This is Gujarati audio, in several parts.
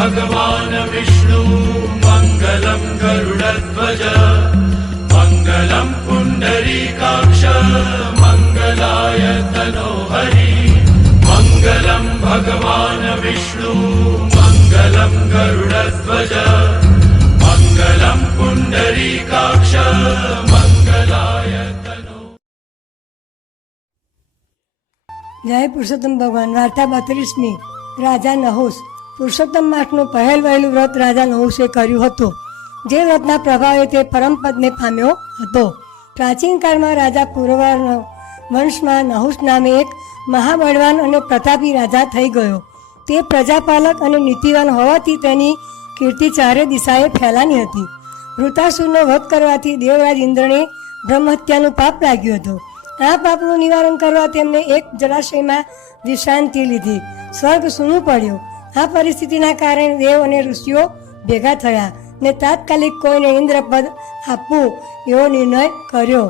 भगवान् विष्णु मङ्गलं गरुडध्वज मङ्गलं पुण्डरीकाक्ष मङ्गलाय तनोहरि मङ्गलं भगवान् विष्णु मङ्गलं गरुडध्वज मङ्गलं पुण्डरीकाक्ष मङ्गलाय तनो। જય પુરુષોત્તમ ભગવાન વાર્તા 32મી રાજા નહુસ। પુરુષોત્તમ માસનું પહેલ વહેલું વ્રત રાજા નહુસે કર્યું હતું, જે વ્રતના પ્રભાવે તે પરમપદને પામ્યો હતો। પ્રાચીન કાળમાં રાજા પૂર્વવર્ણ વંશમાં નહુસ નામે એક મહાબળવાન અને પ્રતાપી રાજા થઈ ગયો। તે પ્રજાપાલક અને નીતિવાન હોવાથી તેની કીર્તિ ચારે દિશાએ ફેલાની હતી। વૃતાસુરનો વધ કરવાથી દેવરાજ ઇન્દ્રને બ્રહ્મહત્યાનું પાપ લાગ્યું હતું। આ પાપનું નિવારણ કરવા તેમને એક જળાશયમાં વિશ્રાંતિ લીધી। સ્વર્ગ સૂનું પડ્યું। આ પરિસ્થિતિના કારણે દેવ અને ઋષિઓ ભેગા થયા ને તાત્કાલિક કોઈને ઇન્દ્રપદ આપવું એવો નિર્ણય કર્યો।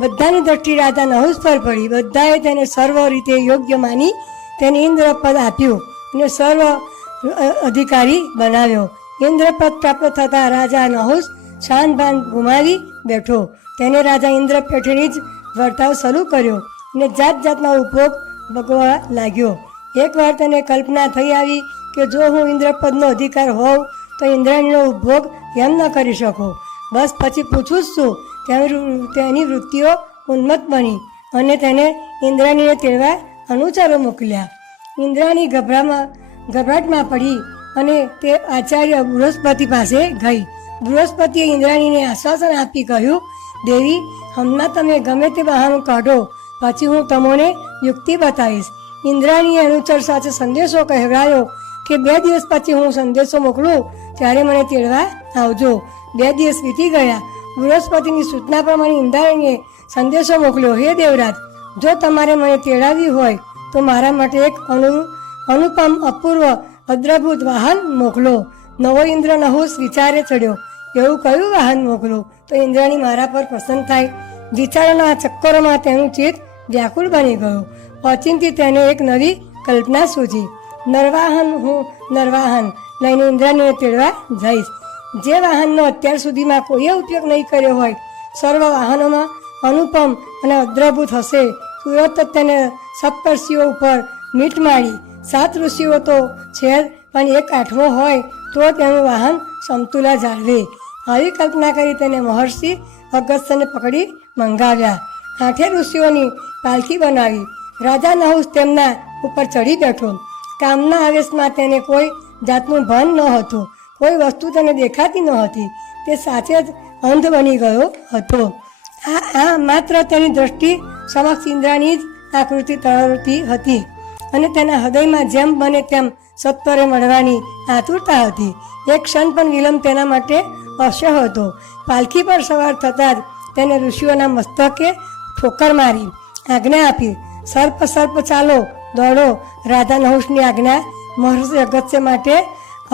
બધાની દ્રષ્ટિ રાજા નહુસ પર પડી। બધાએ તેને સર્વ રીતે યોગ્ય માની તેને ઇન્દ્રપદ આપ્યું અને સર્વ અધિકારી બનાવ્યો। ઇન્દ્રપદ પ્રાપ્ત થતાં રાજા નહુસ શાન ભાન ગુમાવી બેઠો। તેને રાજા ઇન્દ્ર પેઠેની જ વર્તાવ શરૂ કર્યો અને જાત જાતના ઉપભોગ ભોગવવા લાગ્યો। એકવાર તેને કલ્પના થઈ આવી કે જો હું ઇન્દ્રપદનો અધિકાર હોઉં તો ઇન્દ્રાણીનો ઉપભોગ કેમ ન કરી શકું। બસ પછી પૂછું જ છું। તેની વૃત્તિઓ ઉન્મત્ત બની અને તેને ઇન્દ્રાણીને તેડવા અનુચરો મોકલ્યા। ઇન્દ્રાણી ગભરાટમાં પડી અને તે આચાર્ય બૃહસ્પતિ પાસે ગઈ। બૃહસ્પતિએ ઇન્દ્રાણીને આશ્વાસન આપી કહ્યું, દેવી, હમણાં તમે ગમે તે બહાનું કાઢો, પછી હું તમને યુક્તિ બતાવીશ। ઇન્દ્રાણીએ અનુચર સાથે સંદેશો કહેવાયો કે 2 દિવસ પછી હું સંદેશો મોકલું ત્યારે મને તેડવા આવજો। 2 દિવસ વીતી ગયા। બૃહસ્પતિની સૂચના પ્રમાણે ઇન્દ્રાણીએ સંદેશો મોકલ્યો, હે દેવરાજ, જો તમારે મને તેડાવી હોય તો મારા માટે એક અનુપમ અપૂર્વ અદ્ભુત વાહન મોકલો। નવો ઇન્દ્ર નહુસ વિચારે ચડ્યો, એવું કયું વાહન મોકલું તો ઇન્દ્રાણી મારા પર પ્રસન્ન થાય। વિચારોના ચક્કરોમાં તેનું ચિત્ત વ્યાકુળ બની ગયું। ઓચિંતી તેને એક નવી કલ્પના સૂજી। હું નરવાહન લઈને ઇન્દ્રાણીને તેડવા જઈશ, જે વાહનનો અત્યાર સુધીમાં કોઈએ ઉપયોગ નહીં કર્યો હોય। સર્વ વાહનોમાં અનુપમ અને અદ્ભુત હશે। તુરત જ તેને સપ્તર્ષિઓ ઉપર મીઠ મારી। 7 ઋષિઓ તો છે જ, પણ એક 8મો હોય તો તેનું વાહન સમતુલા જાળવે। આવી કલ્પના કરી તેને મહર્ષિ અગસ્ત્યને પકડી મંગાવ્યા। 8 ઋષિઓની પાલખી બનાવી। રાજા નહુસ તેમના ઉપર ચડી બેઠો। કામના આવેશમાં તેને કોઈ જાતનું ભાન ન હતું। કોઈ વસ્તુ તેને દેખાતી ન હતી। તે સાચે જ અંધ બની ગયો હતો। આ માત્ર તેની દ્રષ્ટિ સમક્ષ ઇન્દ્રાની જ આકૃતિ તરવતી હતી અને તેના હૃદયમાં જેમ બને તેમ સત્વરે મળવાની આતુરતા હતી। એક ક્ષણ પણ વિલંબ તેના માટે અવશ્ય હતો। પાલખી પર સવાર થતાં જ તેને ઋષિઓના મસ્તકે ઠોકર મારી આજ્ઞા આપી, સર્પ ચાલો, દોડો। રાજા નહુસની આજ્ઞા મહર્ષિ અગસ્ત્ય માટે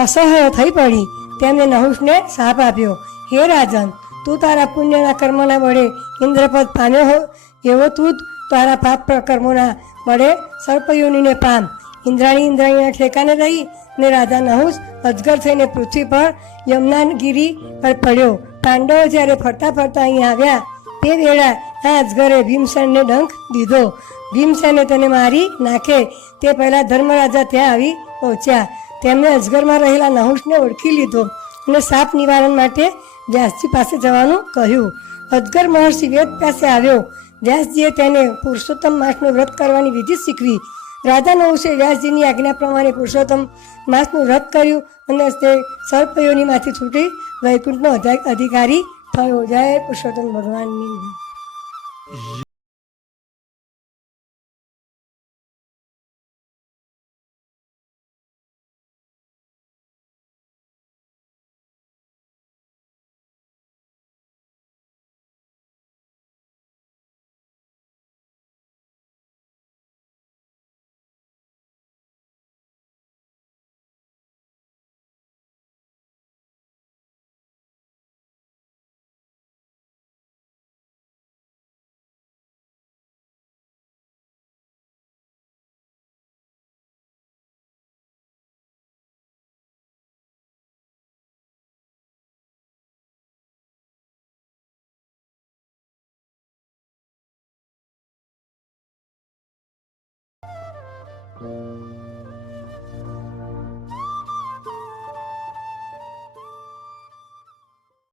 અસહ્ય થઈ પડી। તેમણે નહુસને શાપ આપ્યો, હે રાજન, તું તારા પુણ્યના કર્મોના બળે ઇન્દ્રપદ પામ્યો હો, એવો તું જ તારા પાપ કર્મોના બળે સર્પયોનિને પામ। ઇન્દ્રાણીના ઠેકાને રહી ને રાજા નહુસ અજગર થઈને પૃથ્વી પર યમુનાગીરી પર પડ્યો। પાંડવો જ્યારે ફરતા અહીં આવ્યા તે વેળા આ અજગરે ભીમસેનને ડંખ દીધો। ભીમસેને તેને મારી નાખે તે પહેલાં ધર્મરાજા ત્યાં આવી પહોંચ્યા। તેમણે અજગરમાં રહેલા નહુસને ઓળખી લીધો અને સાપ નિવારણ માટે વ્યાસજી પાસે જવાનું કહ્યું। અજગર મહર્ષિ વેદ પાસે આવ્યો। વ્યાસજીએ તેને પુરુષોત્તમ માસનું વ્રત કરવાની વિધિ શીખવી। રાજા નહુસે વ્યાસજીની આજ્ઞા પ્રમાણે પુરુષોત્તમ માસનું વ્રત કર્યું અને તે સર્પયોનીમાંથી છૂટી વૈકુંઠનો અધિકારી થયો। જય પુરુષોત્તમ ભગવાનની। છે.